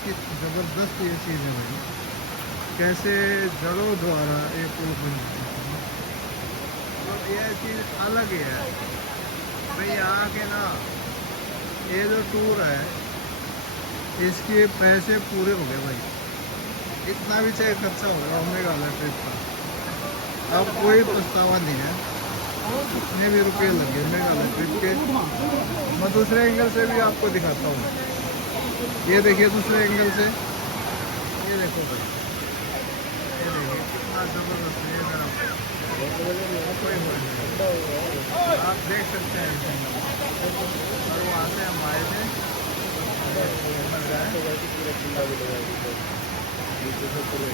कि ज़बरदस्त ये चीज़ है भाई, कैसे जड़ों द्वारा एक पुल बन जाती है। तो ये चीज़ अलग ही है भाई। यहाँ के ना ये जो टूर है इसके पैसे पूरे हो गए भाई। इतना भी चाहे खर्चा हो गया होने वाला ट्रिप का, अब कोई पछतावा नहीं है। कितने भी रुपये लगे मेघालय ट्रिप के। मैं दूसरे एंगल से भी आपको दिखाता हूँ। ये देखिए दूसरे एंगल से, ये देखो भाई, ये देखिए कितना ज़बरदस्त है मेरा। आप देख सकते हैं और वहाँ से हम आए थे।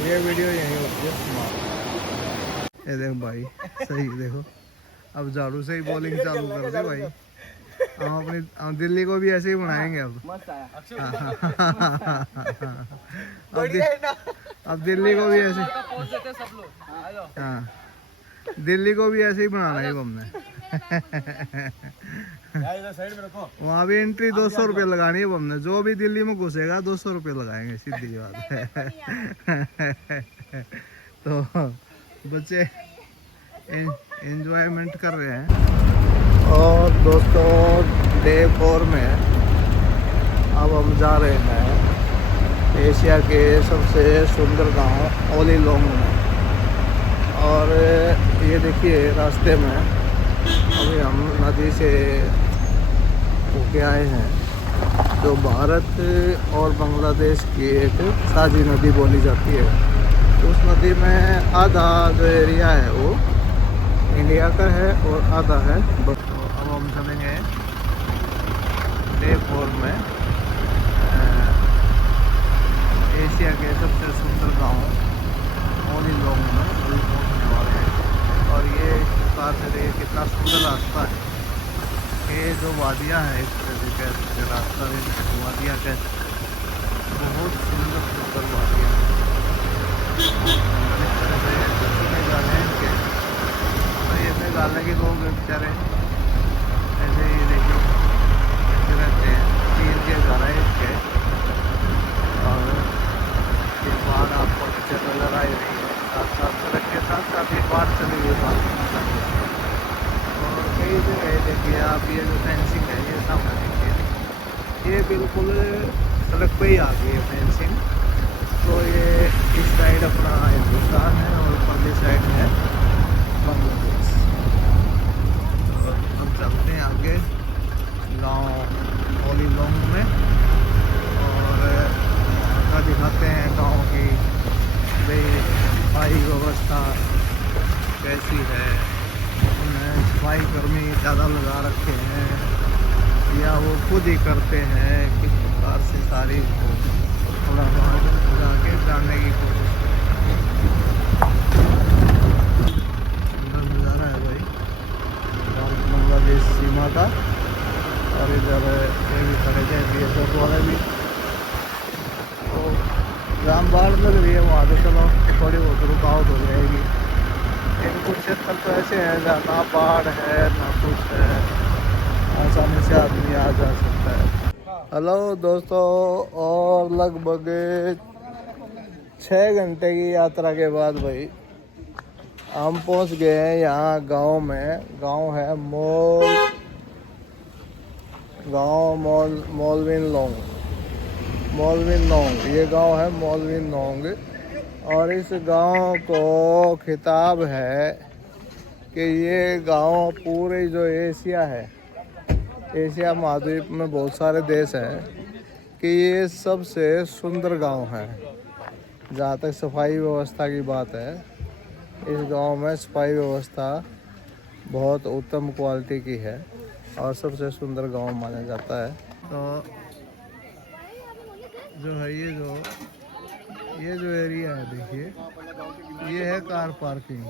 ये वीडियो यहीं होती है। ये देखो भाई, सही देखो, अब झाड़ू से ही बॉलिंग चालू कर दे भाई। हम दिल्ली को भी ऐसे ही बनाएंगे अब। अब दिल्ली को भी ऐसे, हाँ दिल्ली को भी ऐसे ही बनाना है हमने। वहाँ भी एंट्री 200 रुपये लगानी है हमने। जो भी दिल्ली में घुसेगा 200 रुपये लगाएंगे, सीधी बात है। तो बच्चे एंजॉयमेंट कर रहे हैं। और दोस्तों डे 4 में अब हम जा रहे हैं एशिया के सबसे सुंदर गांव ओली लोंग में। और ये देखिए रास्ते में अभी हम नदी से होके आए हैं, जो भारत और बांग्लादेश की एक साझी नदी बोली जाती है। उस नदी में आधा जो एरिया है वो इंडिया का है और आधा है। तो अब हम चलेंगे डे 4 में एशिया के सबसे सुंदर गांव ओली लोंग में अभी पहुँचने वाले हैं। और ये कार से देखिए कितना सुंदर रास्ता है। ये जो वादियाँ हैं, इस तरह से रास्ता भी वादियाँ कहते हैं, बहुत सुंदर सुंदर वादियाँ हैं। इस तरह से मेघालय के, तो ये मेघालय के लोग बेचारे ऐसे ही देखिए रहते हैं, चीन के घर है इसके। और ये बाढ़ आपको नीचे नजर आ रही है, साथ साथ सड़क के साथ साथ ही बाढ़ चली हुई बात। और कई जगह देखिए आप, ये जो फेंसिंग है ये सामने देखिए, ये बिल्कुल सड़क पे ही आ गई है फेंसिंग। तो ये इस साइड अपना हिंदुस्तान है और परली साइड है बांग्लादेश। तो हम चलते हैं आगे गांव ओली लोंग में और का दिखाते हैं गांव की भाई सफाई व्यवस्था कैसी है। उन्हें सफाई कर्मी ज़्यादा लगा रखे हैं या वो खुद ही करते हैं, किस प्रकार से सारी को थोड़ा वहाँ जाके जानने की कोशिश करें। सुंदर नज़ारा है भाई बांग्लादेश सीमा का। और इधर ये भी खड़े थे BSF वाले भी। तो जहाँ बाढ़ लग रही है वहाँ तो चलो थोड़ी बहुत रुकावट हो जाएगी, लेकिन कुछ क्षेत्र तो ऐसे हैं जहाँ ना बाढ़ है ना कुछ है, आसानी से आदमी आ जा सकता है। हेलो दोस्तों, और लगभग 6 घंटे की यात्रा के बाद भाई हम पहुंच गए हैं यहाँ गांव में। गांव है मोलविन लोंग। ये गांव है मोलविन लोंग। और इस गांव को खिताब है कि ये गांव पूरे जो एशिया है, एशिया महाद्वीप में बहुत सारे देश हैं, कि ये सबसे सुंदर गांव है। जहाँ तक सफाई व्यवस्था की बात है, इस गांव में सफाई व्यवस्था बहुत उत्तम क्वालिटी की है और सबसे सुंदर गांव माना जाता है। तो जो है ये जो एरिया है देखिए, ये है कार पार्किंग।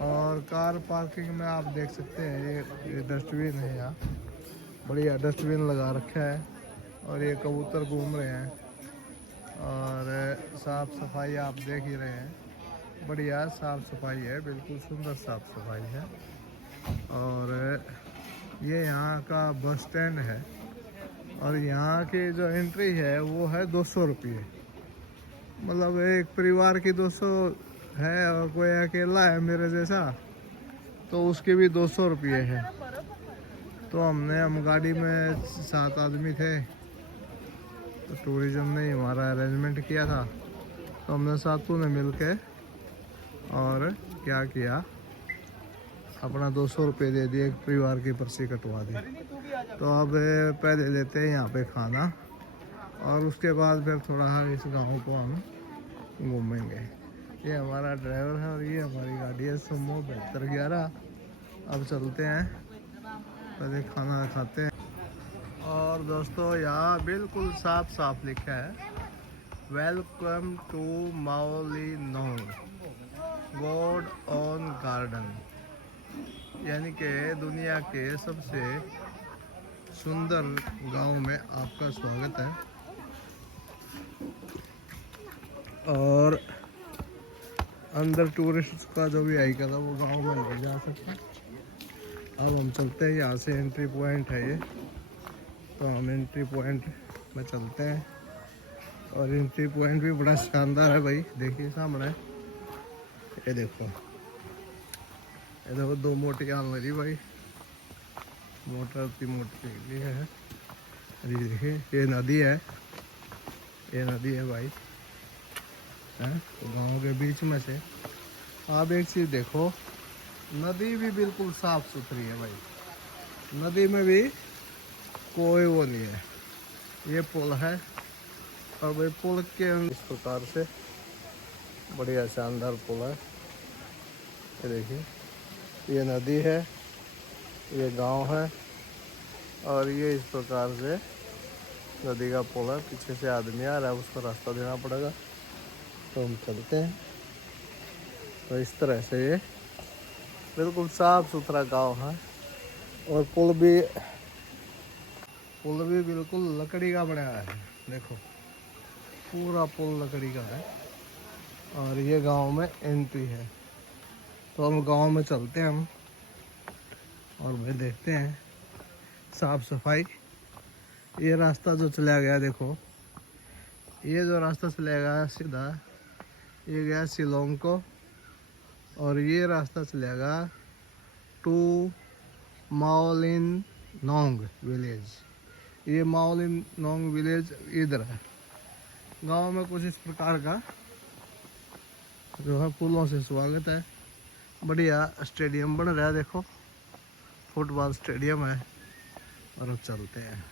और कार पार्किंग में आप देख सकते हैं ये डस्टबिन है, यहाँ बढ़िया डस्टबिन लगा रखा है। और ये कबूतर घूम रहे हैं और साफ़ सफाई आप देख ही रहे हैं, बढ़िया साफ़ सफाई है, बिल्कुल सुंदर साफ़ सफाई है। और ये यहाँ का बस स्टैंड है और यहाँ की जो एंट्री है वो है 200 रुपये। मतलब एक परिवार की 200 है, और कोई अकेला है मेरे जैसा तो उसके भी 200 रुपये है। तो हम गाड़ी में 7 आदमी थे, तो टूरिज्म ने हमारा अरेंजमेंट किया था। तो हमने सातों ने मिल के और क्या किया, अपना 200 रुपये दे दिए, एक परिवार की पर्ची कटवा दी। तो अब पहले लेते हैं यहाँ पे खाना, और उसके बाद फिर थोड़ा इस गांव को हम घूमेंगे। ये हमारा ड्राइवर है और ये हमारी गाड़ी है सुमो 7211। अब चलते हैं, पहले खाना खाते हैं। और दोस्तों यहाँ बिल्कुल साफ साफ लिखा है, welcome to Mawlynnong God own garden, यानी कि दुनिया के सबसे सुंदर गांव में आपका स्वागत है। और अंदर टूरिस्ट का जो भी आएगा था वो गांव में नहीं जा सकता। अब हम चलते हैं, यहाँ से एंट्री पॉइंट है ये, तो हम एंट्री पॉइंट में चलते हैं। और एंट्री पॉइंट भी बड़ा शानदार है भाई, देखिए सामने ये देखो, ये देखो 2 मोटी आन लगी भाई, मोटर की मोटी निकली है। अरे देखिए ये नदी है, ये नदी है भाई, है गाँव के बीच में से। आप एक चीज़ देखो, नदी भी बिल्कुल साफ सुथरी है भाई, नदी में भी कोई वो नहीं है। ये पुल है, और भाई पुल के इस प्रकार से बढ़िया शानदार पुल है। ये देखिए, ये नदी है, ये गांव है, और ये इस प्रकार से नदी का पुल है। पीछे से आदमी आ रहा है, उसको रास्ता देना पड़ेगा, तो हम चलते हैं। तो इस तरह से ये बिल्कुल साफ सुथरा गांव है, और पुल भी बिल्कुल लकड़ी का बनाया है। देखो पूरा पुल लकड़ी का है, और ये गांव में एंट्री है। तो हम गांव में चलते हैं हम, और भाई देखते हैं साफ सफाई। ये रास्ता जो चला गया, देखो ये जो रास्ता चला गया सीधा, ये गया शिलोंग को, और ये रास्ता चलेगा टू माओलिनोंग विलेज। ये माओलिनोंग विलेज इधर है। गांव में कुछ इस प्रकार का जो है फूलों से स्वागत है। बढ़िया स्टेडियम बन रहा है, देखो फुटबॉल स्टेडियम है। और अब चलते हैं,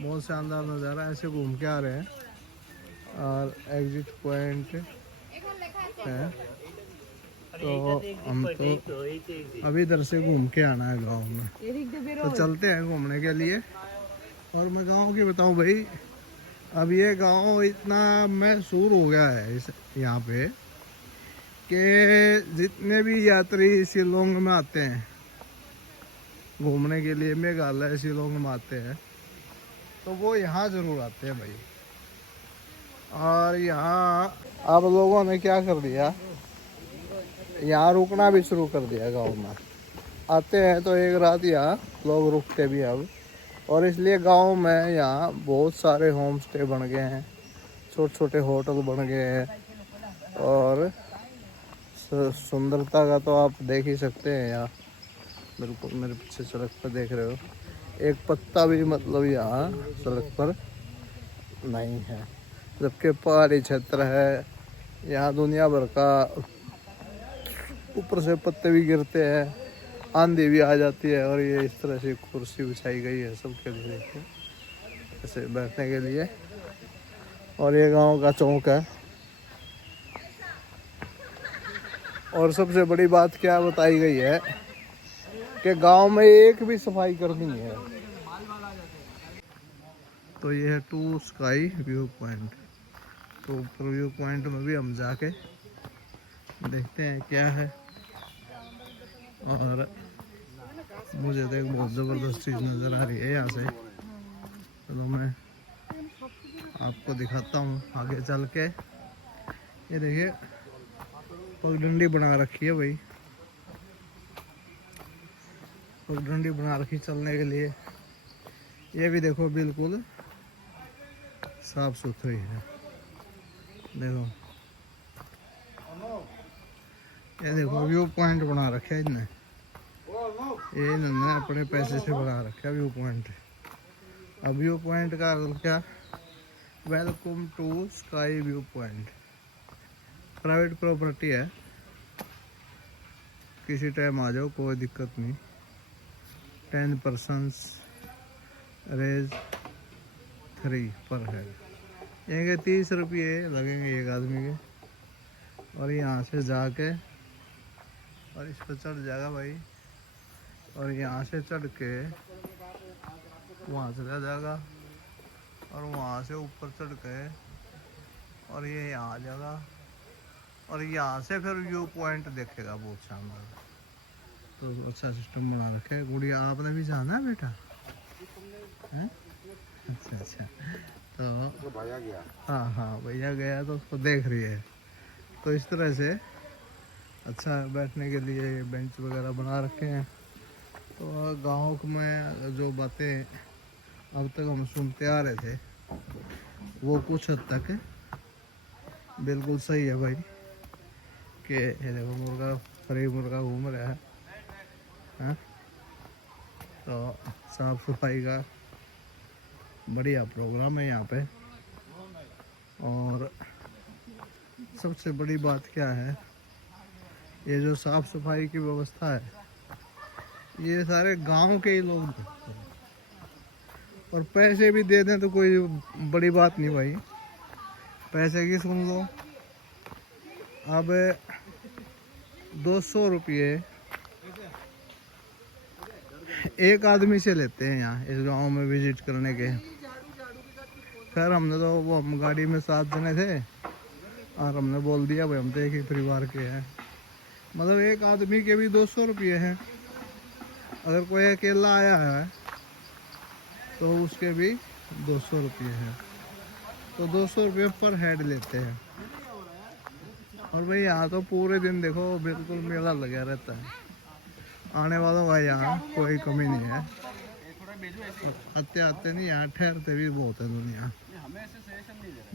बहुत शानदार नज़ारा, ऐसे घूम के आ रहे हैं। और एग्जिट पॉइंट है, तो हम तो अभी इधर से घूम के आना है गांव में, तो चलते हैं घूमने के लिए। और मैं गांव की बताऊं भाई, अब ये गांव इतना मशहूर हो गया है इस यहाँ पे कि जितने भी यात्री शिलोंग में आते हैं घूमने के लिए, मेघालय शिलोंग में आते हैं, तो वो यहाँ ज़रूर आते हैं भाई। और यहाँ आप लोगों ने क्या कर दिया, यहाँ रुकना भी शुरू कर दिया। गांव में आते हैं तो एक रात यहाँ लोग रुकते भी अब, और इसलिए गांव में यहाँ बहुत सारे होम स्टे बन गए हैं, छोटे छोटे होटल बन गए हैं। और सुंदरता का तो आप देख ही सकते हैं, यहाँ बिल्कुल मेरे पीछे सड़क पर देख रहे हो, एक पत्ता भी मतलब यहाँ सड़क पर नहीं है, जबकि पहाड़ी क्षेत्र है। यहाँ दुनिया भर का ऊपर से पत्ते भी गिरते हैं, आंधी भी आ जाती है। और ये इस तरह से कुर्सी बिछाई गई है सबके लिए, देखिए ऐसे बैठने के लिए। और ये गांव का चौक है। और सबसे बड़ी बात क्या बताई गई है कि गांव में एक भी सफाई करनी है। तो ये है टू स्काई व्यू पॉइंट। तो ऊपर व्यू पॉइंट में भी हम जाके देखते हैं क्या है। और मुझे तो एक बहुत ज़बरदस्त चीज़ नज़र आ रही है यहाँ से, चलो मैं आपको दिखाता हूँ आगे चल के। ये देखिए पगडंडी बना रखी है भाई, पगडंडी बना रखी चलने के लिए। ये भी देखो बिल्कुल साफ सुथरी है। देखो ये देखो व्यू पॉइंट बना रखा है इनने, ये इन्होंने अपने पैसे से बना रखा है व्यू पॉइंट। अब व्यू पॉइंट का क्या, welcome to sky view point, private property है, किसी टाइम आ जाओ कोई दिक्कत नहीं। 10 पर्सन्स रेज 3 पर हेड, यहाँ के 30 रुपये लगेंगे एक आदमी के। और यहाँ से जाके और इस पर चढ़ जाएगा भाई, और यहाँ से चढ़ के वहाँ चला जाएगा, और वहाँ से ऊपर चढ़ के और ये यहाँ आ जाएगा, और यहाँ से फिर व्यू पॉइंट देखेगा बहुत शानदार। तो अच्छा सिस्टम बना रखा है। गुड़िया आपने भी जाना है बेटा? हैं? अच्छा अच्छा, तो भैया गया, हाँ हाँ भैया गया तो उसको देख रही है। तो इस तरह से अच्छा बैठने के लिए बेंच वगैरह बना रखे हैं। तो गाँव में जो बातें अब तक हम सुनते आ रहे थे वो कुछ हद तक बिल्कुल सही है भाई। कि ये देखो मुर्गा, फ्री मुर्गा घूम रहा है। तो साफ सफाई का बढ़िया प्रोग्राम है यहाँ पे। और सबसे बड़ी बात क्या है, ये जो साफ सफाई की व्यवस्था है ये सारे गांव के ही लोग करते हैं। और पैसे भी दे दें तो कोई बड़ी बात नहीं भाई, पैसे की सुन लो। अब 200 रुपये एक आदमी से लेते हैं यहाँ इस गांव में विजिट करने के। खैर हमने तो वो हम गाड़ी में 7 जने थे और हमने बोल दिया भाई हम तो एक ही परिवार के हैं, मतलब एक आदमी के भी 200 रुपये हैं। अगर कोई अकेला आया है तो उसके भी 200 रुपये हैं। तो 200 रुपये पर हेड लेते हैं। और भाई यहाँ तो पूरे दिन देखो बिल्कुल मेला लगा रहता है, आने वालों का यहाँ कोई कमी नहीं है। आते आते नहीं, यहाँ ठहरते भी बहुत है दुनिया।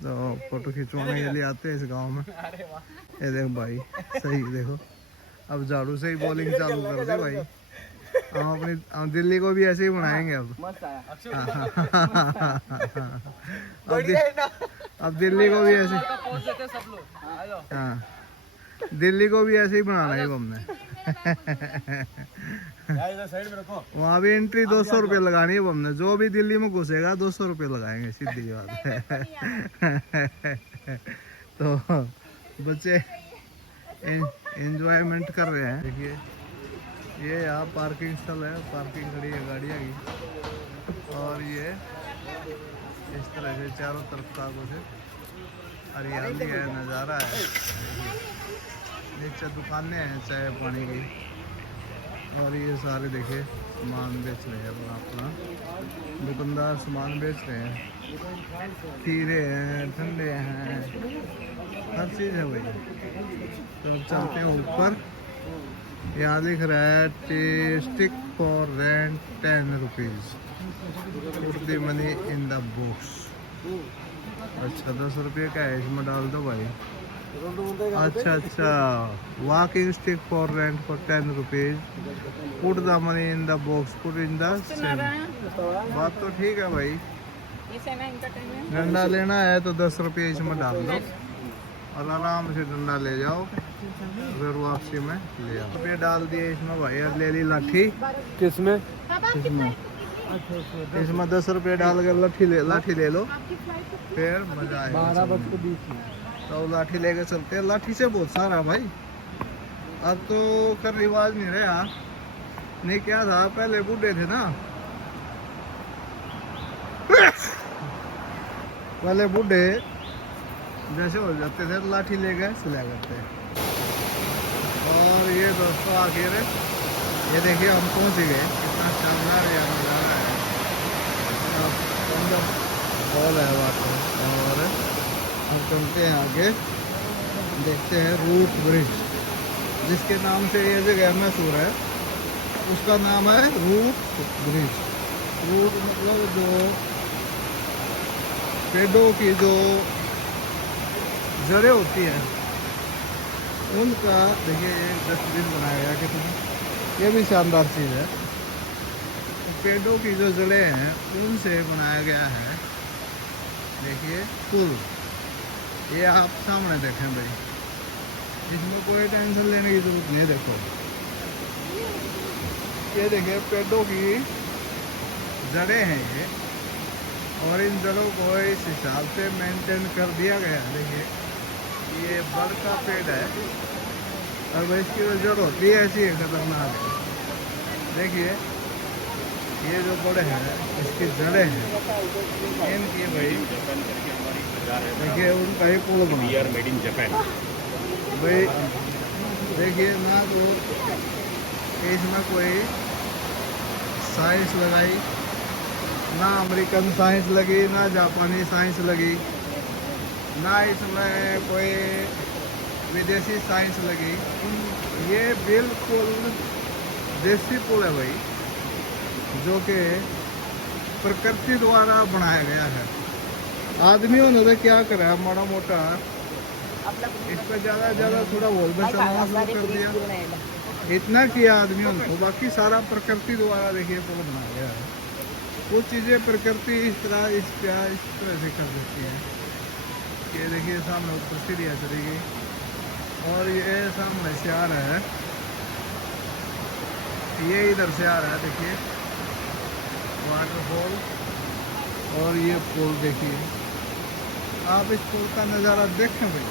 तो फोटो खिंचवाने के लिए आते हैं इस गांव में। ये देखो भाई सही, देखो अब झाड़ू से ही बॉलिंग चालू कर दे भाई। हम दिल्ली को भी ऐसे ही बनाएंगे अब। अब दिल्ली को भी ऐसे, हाँ दिल्ली को भी ऐसे ही बनाना है हमने। वहाँ भी एंट्री 200 रुपये लगानी है हमने। जो भी दिल्ली में घुसेगा 200 रुपये लगाएंगे, सीधी बात है। तो बच्चे एंजॉयमेंट कर रहे हैं। देखिए ये यहाँ पार्किंग स्थल है, पार्किंग खड़ी है गाड़ियाँ की। और ये इस तरह से चारों तरफ का कुछ हरियाली है, नज़ारा है। नीचे दुकानें हैं चाय पानी की। और ये सारे देखिए सामान बेच रहे हैं अपना, दुकानदार सामान बेच रहे हैं। खीरे हैं, ठंडे हैं, हर चीज़ है भाई। तो चलते हैं ऊपर। यहाँ लिख रहा है ticket for rent 10 rupees, put the money in the box. अच्छा 10 रुपये का है, इसमें डाल दो भाई। अच्छा अच्छा, walking stick for rent for 10 rupees, put the money in the box, put in the same. बात तो ठीक है भाई। डंडा लेना है तो 10 रुपये इसमें डाल दो और आराम से डंडा ले जाओ, फिर वापसी में ले आओ। रुपये डाल दिए इसमें भाई, और ले ली लाठी। किसमें? इसमें 10 रुपये डाल कर लाठी ले लो, फिर मजा आएगा। 12:20 तो लाठी लेकर चलते हैं। लाठी से बहुत सारा भाई, अब तो कर रिवाज नहीं रहा। नहीं क्या था, पहले बूढ़े थे ना, पहले बूढ़े जैसे हो जाते थे लाठी ले गए चला करते। और ये दोस्तों आखिर ये देखिए हम पहुंच गए, कितना शानदार ये नज़ारा है। अंदर हॉल है वाटर। और हम चलते हैं आगे, देखते हैं रूट ब्रिज, जिसके नाम से ये जगह मशहूर है, उसका नाम है रूट ब्रिज। रूट मतलब जो पेड़ों की जो जड़ें होती हैं उनका देखिए एक डस्टबिन बनाया गया कितना, ये भी शानदार चीज़ है। तो पेड़ों की जो जड़ें हैं उनसे बनाया गया है देखिए पुल। ये आप सामने देखें भाई, इसमें कोई टेंशन लेने की जरूरत नहीं। देखो ये देखिए पेड़ों की जड़ें हैं ये, और इन जड़ों को इस हिसाब से मेंटेन कर दिया गया है। देखिए ये बड़ का पेड़ है और भाई इसकी जो जड़ होती है ऐसी है खतरनाक। देखिए ये जो बड़े हैं इसकी जड़ें हैं इनकी भाई, देखिए उनका ही पुल बना मेड इन जापान भाई। देखिए ना तो इसमें कोई साइंस लगाई, ना अमेरिकन साइंस लगी, ना जापानी साइंस लगी, ना इसमें कोई विदेशी साइंस लगी। ये बिल्कुल देसी पुल है भाई, जो कि प्रकृति द्वारा बनाया गया है। आदमियों ने तो क्या करा माड़ा मोटा इस पर ज़्यादा थोड़ा वोल में चलाना शुरू कर दिया, इतना किया आदमियों ने। बाकी सारा प्रकृति द्वारा देखिए पुल बनाया गया है। कुछ चीज़ें प्रकृति इस तरह से कर देती है कि देखिए सामने ऊपर सीढ़ियाँ चली गई, और ये सामने से आ रहा है, ये इधर से आ रहा है देखिए वाटरफॉल, और ये पुल देखिए। आप इस पुल का नज़ारा देखें भाई,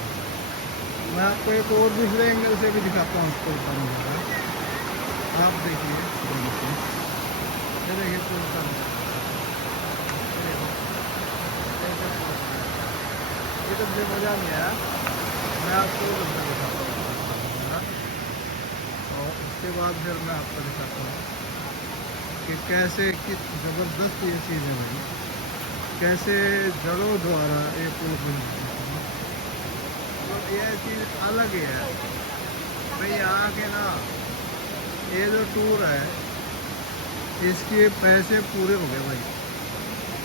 मैं आपको एक और दूसरे एंगल से भी दिखाता हूँ इस पुल का नज़ारा। आप देखिए ये देखिए पुल का नज़ारा, इधर से मज़ा नहीं आया, मैं आपको उधर से दिखाता हूँ, और उसके बाद फिर मैं आपको दिखाता हूँ कि कैसे कि ज़बरदस्त ये चीज़ है भाई, कैसे जड़ों द्वारा ये पुल बनी। तो ये चीज़ अलग ही है भाई। यहाँ के ना ये जो टूर है इसके पैसे पूरे हो गए भाई,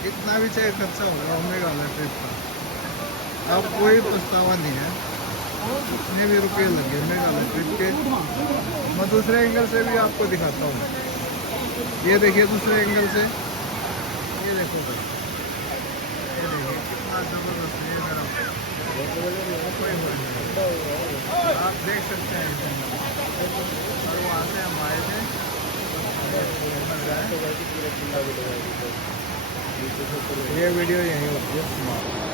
इतना भी चाहे खर्चा हो गया मेघालय ट्रिप का, अब कोई पछतावा नहीं है। जितने भी रुपये लगे मेघालय ट्रिप के, मैं दूसरे एंगल से भी आपको दिखाता हूँ। ये देखिए दूसरे एंगल से, ये देखो भाई, ये देखिए कितना ज़बरदस्त है मेरा, आप देख सकते हैं इसे। और वहाँ से हम आए थे, ये वीडियो यहीं होती है।